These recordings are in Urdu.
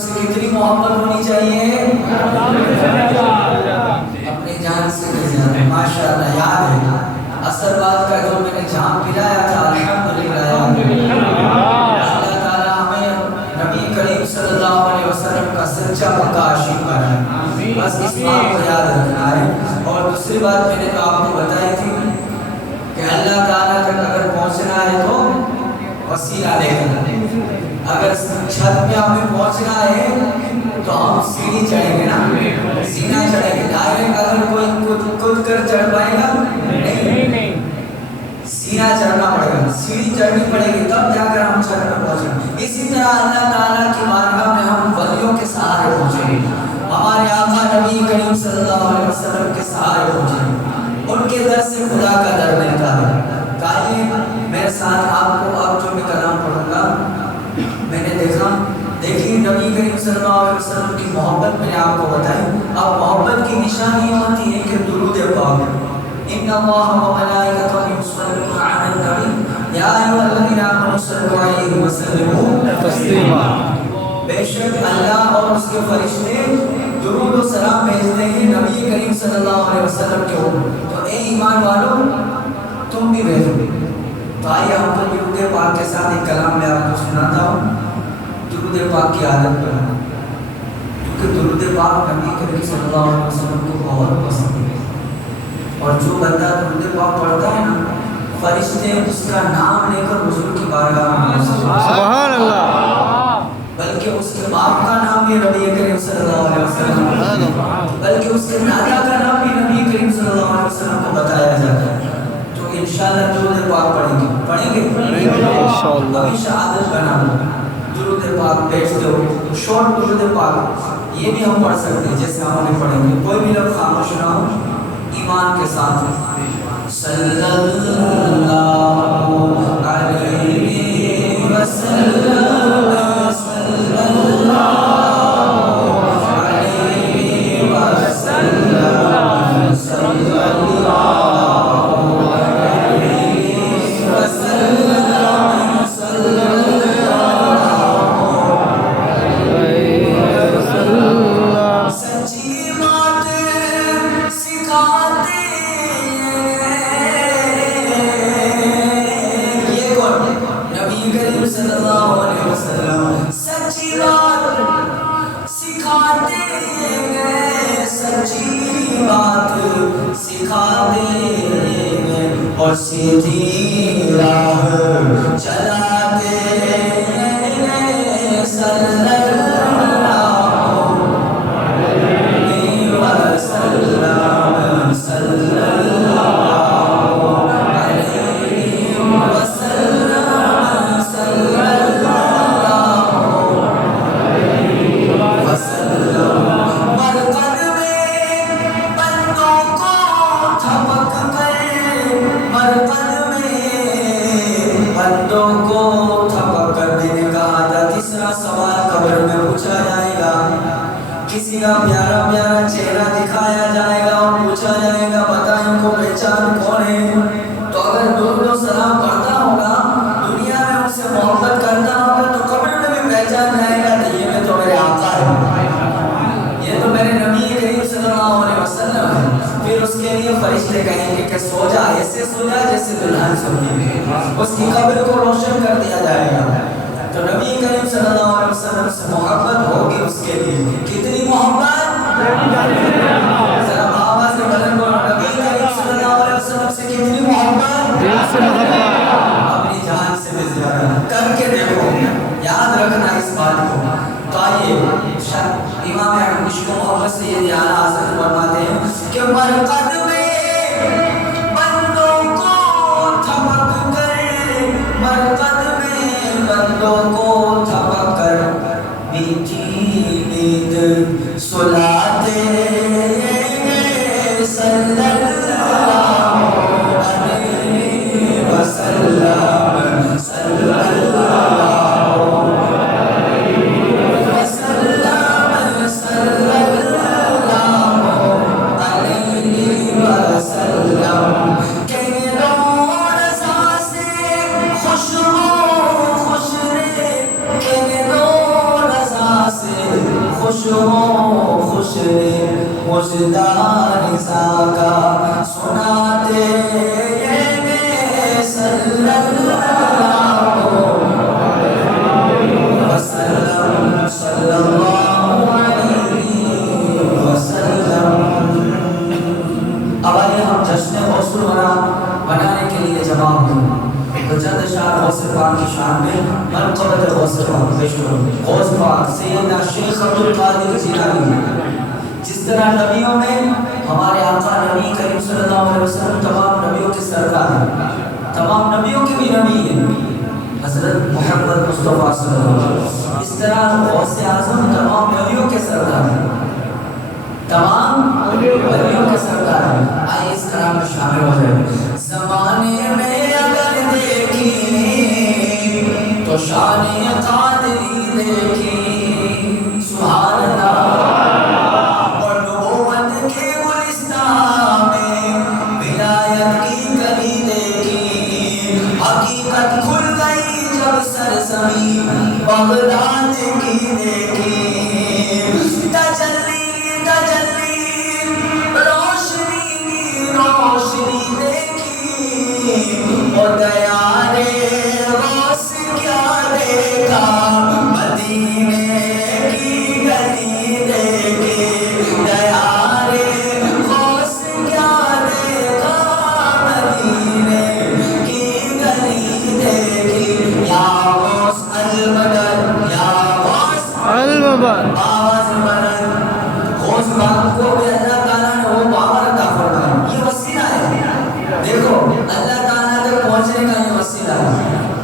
سے کتنی محبت ہونی چاہیے؟ اپنی جان سے بھی زیادہ. ماشاءاللہ یاد ہے اثر بعد کا جو میں نے جام پلایا تھا الحمدللہ. اللہ تعالیٰ ہمیں نبی کریم صلی اللہ علیہ وسلم کا سچا پکا عاشق بنائے. بس اس بات کو یاد رکھنا ہے. اور دوسری بات میں نے تو آپ کو بتائی تھی کہ اللہ تعالیٰ تک اگر پہنچنا ہے تو وسیلہ لے کر. اگر چھت پہ ہمیں پہنچنا ہے تو ہم سیڑھی چڑھیں گے نا, سینا چڑھیں گے. ڈائریکٹ اگر کوئی کود کر چڑھ پائے گا نہیں, سینا چڑھنا پڑے گا, سیڑھی چڑھنی پڑے گی تب جا کر ہم چھت پہ پہنچیں گے. اسی طرح اللہ تعالیٰ کی بارگاہ میں ہم ولیوں کے سہارے پہنچیں گے, ہمارے آقا نبی کریم صلی اللہ علیہ وسلم کے سہارے پہنچیں گے. ان کے در سے خدا کا در ملتا ہے. آئیے میرے ساتھ آپ کو اب جو میں کلام پڑھوں گا, میں نے دیکھی نبی کریم صلی اللہ علیہ وسلم کی محبت میں نے آپ کو بتائی. اب محبت کی نشانی ہوتی ہے کہ درود پاک. ان اللہ و ملائکتہ یصلون علی النبی یا ایھا الذین آمنوا صلوا علیہ وسلموا تسلیما. بے شک اللہ اور اس کے فرشتے درود و سلام بھیجتے ہیں نبی کریم صلی اللہ علیہ وسلم کے اوپر. تو اے ایمان والو تم بھی بھیجو. تو آئیے ہم تو درود پاک کے ساتھ ایک کلام میں آپ کو سناتا ہوں. درود پاک کی عادت بنانا, کیونکہ درود پاک نبی کریم صلی اللہ علیہ وسلم کو بہت پسند ہے. اور جو بندہ درود پاک پڑھتا ہے نا, فرشتے اس کا نام لے کر حضور کی بارگاہ میں سبحان اللہ, بلکہ اس کے باپ کا نام بھی نبی کریم صلی اللہ علیہ وسلم, بلکہ اس کے دادا کا نام بھی نبی کریم صلی اللہ علیہ وسلم کو بتایا جاتا ہے. تو انشاءاللہ درود پاک پڑھیں گے انشاءاللہ. ہمیشہ عادت بنا لو درود پاک بھیجتے ہو. شارٹ درود پاک یہ بھی ہم پڑھ سکتے ہیں جیسے ہم انہیں پڑھیں گے. کوئی بھی لوگ خاموش نہ ہو, ایمان کے ساتھ صلی اللہ علیہ وسلم صلی اللہ علیہ وسلم صلی اللہ اور سیدھی راہ چلاتے صلی اللہ علیہ وسلم صلی اللہ علیہ وسلم صلی اللہ علیہ وسلم. مرقد میں بندوں کو تھپک کر, مرقد میں بندوں کو تھپک کر دینے کا آدھا. تیسرا سوال قبر میں پوچھا جائے گا, کسی کا پیارا پیارا چہرہ دکھایا جائے گا اور پوچھا جائے گا بتا ان کو پہچان کون ہے. تو اگر درود و سلام پڑھتا ہوگا, دنیا میں ان سے محبت کرتا ہوگا, تو قبر میں بھی پہچان جائے گا کہ یہ میں تو میرے آقا ہے, یہ تو میرے نبی کریم صلی اللہ علیہ وسلم ہے. پھر اس کے لیے فرشتے کہیں گے کہ سو جا, ایسے سو جا جیسے دلہن سوتی ہے. اس کی قبر کو روشن کر دیا جائے گا. تو نبی کریم صلی اللہ علیہ وسلم سے محبت ہوگی اس کے لیے. کتنی محبت, ذرا آواز سے بلند بولو, نبی کریم صلی اللہ علیہ وسلم سے کتنی محبت, اپنی جان سے بھی زیادہ. کر کے دیکھو, یاد رکھنا اس بات کو. تو آئیے امام احمد عشق و محبت سے یہ دھیان حاصل فرماتے ہیں کہ مرقد میں بندوں کو تھپک کر, مرقد میں بندوں کو تھپک کر میٹھی نیند سلاتے صلی اللہ علیہ وسلم صلی اللہ سے مجدار کا سناتے صلی اللہ وسلم صلی اللہ علیہ وسلم۔ اب آئیے ہم جشن غوث الورا بنانے کے لیے جمع ہوئے تو چند اشعار غوث پاک کی شان میں منقبت غوث پاک پیش کروں۔ غوث پاک سیدنا شیخ عبد القادر جیلانی، جس طرح نبیوں میں ہمارے آقا نبی کریم صلی اللہ علیہ وسلم تمام نبیوں کے سردار ہیں، تمام نبیوں کے بھی نبی ہیں حضرت محمد مصطفیٰ صلی اللہ علیہ وسلم، اس طرح غوث اعظم تمام نبیوں کے سردار ہیں، تمام نبیوں کے سردار ہیں۔ آئیے اس کلام میں شامل ہو جائے۔ زمانے میں اگر دیکھی تو شان قادری دیکھی، سبحان اللہ، اور نبوت کے گلستان میں ولایت کی کلی دیکھی، حقیقت کھل گئی جب سرزمین بغداد کی دیکھی، تجلی روشنی دیکھی، اور دیارے غوث کیا دیکھا، مدینے کی گلی دیکھی، دیارے غوث کیا دیکھا، مدینے کی گلی دیکھی۔ یا غوث المدد، یا غوث المدد، آواز بلند۔ غوث پاک کو بھی اللہ تعالیٰ نے وہ پاور عطا فرمایا، یہ وسیلہ ہے، دیکھو اللہ تعالیٰ تک پہنچنے کا یہ وسیلہ ہے۔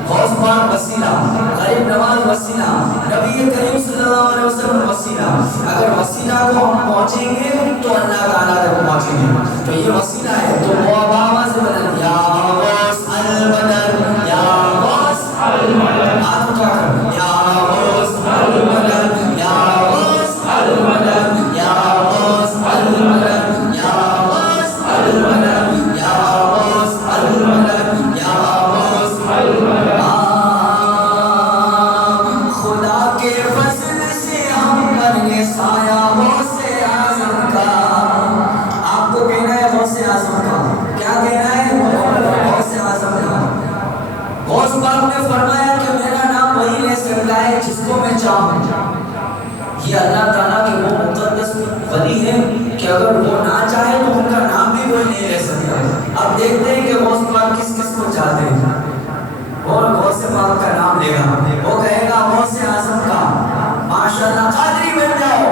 غوث پاک وسیلہ، غریب نواز وسیلہ، نبی کریم صلی اللہ علیہ وسلم وسیلہ۔ اگر وسیلہ کو ہم پہنچیں گے تو اللہ تعالیٰ تک پہنچیں گے، تو یہ وسیلہ ہے۔ تو وہ آواز بلند، یا غوث المدد، یا غوث المدد، ہاتھ اٹھا کر، یا غوث المدد، یا غوث المدد، یا غوث المدد، یا غوث المدد، یا غوث المدد، یا غوث المدد۔ خدا کے فضل سے ہم پر یہ سایہ غوث اعظم کا، آپ کو کہنا ہے غوث اعظم کا، کیا کہنا ہے؟ غوث اعظم کا۔ غوث پاک نے فرمایا کہ میرا نام وہی لے سکتا ہے جس کو میں چاہوں۔ یہ اللہ تعالیٰ کے وہ مقدس ولی ہے کہ اگر وہ نہ چاہے تو ان کا نام بھی کوئی نہیں لے سکتا۔ اب دیکھتے ہیں کہ غوث پاک کس کس کو چاہتے ہیں، اور غوث پاک کا نام لے گا، وہ کہے گا غوث اعظم کا، ماشاءاللہ قادری بن جاؤ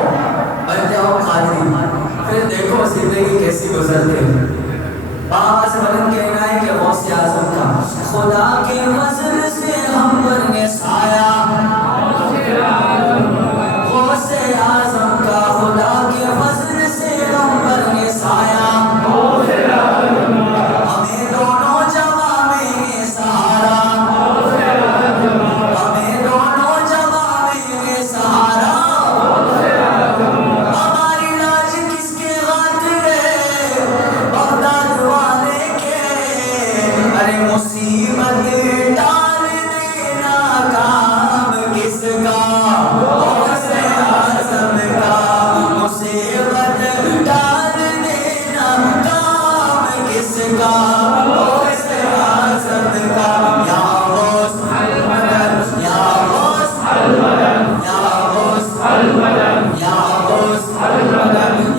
قادری، پھر دیکھو زندگی کیسی گزرتے ہیں۔ بابا سے بلند کہنا ہے کہ غوث اعظم کا، خدا کے فضل سے ہم پر یہ سایہ غوث اعظم کا، خدا کے فضل سے ہم پر یہ سایہ، ہمیں دونوں جہاں میں یہ سہارا، ہمیں دونوں جہاں میں یہ سہارا، ہماری لاج کس کے خاطر ہے، بغداد والے کے، ارے مصیبت ڈال دینا کام کس کا، غوث اعظم کا، مصیبت ڈال دینا کام کس کا، غوث اعظم کا۔ یا غوث المدد، یا غوث المدد، یا غوث المدد،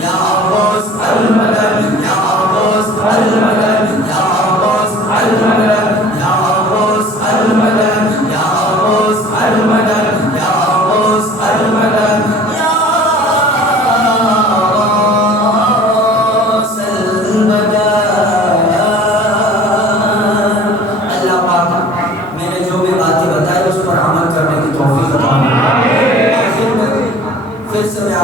یا غوث المدد، یا غوث المدد، یا غوث المدد، یا غوث المدد، یا غوث المدد، یا غوث المدد، یا غوث المدد، یا غوث المدد۔ اللہ پاک میں نے جو بھی باتیں بتائی اس پر عمل کرنے کی توفیق عطا فرمائے۔ آخر میں پھر سے میں